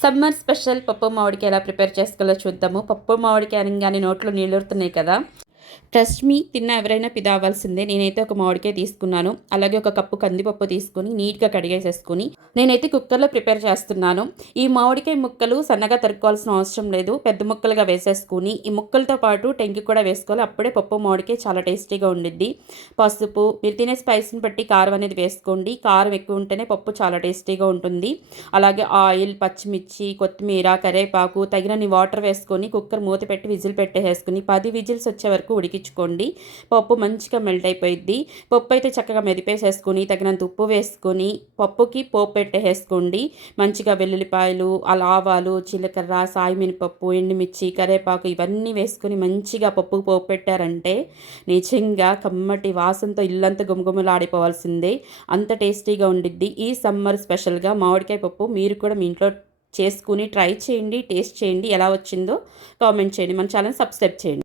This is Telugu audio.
సమ్మర్ స్పెషల్ పప్పు మామిడికాయ ఎలా ప్రిపేర్ చేసుకోవాలో చూద్దాము. పప్పు మామిడికాయ అనగానే నోట్లో నీళ్ళూరుతున్నాయి కదా! ట్రస్ట్ మీ, తిన్న ఎవరైనా ఫిదా అవ్వాల్సిందే. నేనైతే ఒక మామిడికాయ తీసుకున్నాను. అలాగే ఒక కప్పు కందిపప్పు తీసుకొని నీట్‌గా కడిగేసేసుకొని నేనైతే కుక్కర్‌లో ప్రిపేర్ చేస్తున్నాను. ఈ మామిడికాయ ముక్కలు సన్నగా తరుక్కోవాల్సిన అవసరం లేదు. పెద్ద ముక్కలుగా వేసేసుకొని ఈ ముక్కలతో పాటు టెంకి కూడా వేసుకోవాలి. అప్పుడే పప్పు మామిడికాయ చాలా టేస్టీగా ఉండిద్ది. పసుపు, మీరు తినే స్పైస్‌ని బట్టి కారం అనేది వేసుకోండి. కారం ఎక్కువ ఉంటేనే పప్పు చాలా టేస్టీగా ఉంటుంది. అలాగే ఆయిల్, పచ్చిమిర్చి, కొత్తిమీర, కరివేపాకు తగినన్ని వాటర్ వేసుకొని కుక్కర్ మూత పెట్టి విజిల్ పెట్టేసేసుకొని 10 విజిల్స్ వచ్చే వరకు ఉడికించుకోండి. పప్పు మంచిగా మెల్ట్ అయిపోయిద్ది. పప్పు అయితే చక్కగా మెదిపేసేసుకొని తగినంత ఉప్పు వేసుకొని పప్పుకి పోపు పెట్టేసుకోండి. మంచిగా వెల్లుల్లిపాయలు, ఆవాలు, జీలకర్ర, సాయి మినపప్పు, ఎండుమిర్చి, కరివేపాకు ఇవన్నీ వేసుకొని మంచిగా పప్పుకు పోపు పెట్టారంటే నిజంగా కమ్మటి వాసనతో ఇల్లంతా గుమగుమలాడిపోవాల్సిందే. అంత టేస్టీగా ఉండిద్ది. ఈ సమ్మర్ స్పెషల్గా మామిడికాయ పప్పు మీరు కూడా మీ ఇంట్లో చేసుకుని ట్రై చేయండి, టేస్ట్ చేయండి. ఎలా వచ్చిందో కామెంట్ చేయండి. మన ఛానల్ సబ్స్క్రైబ్ చేయండి.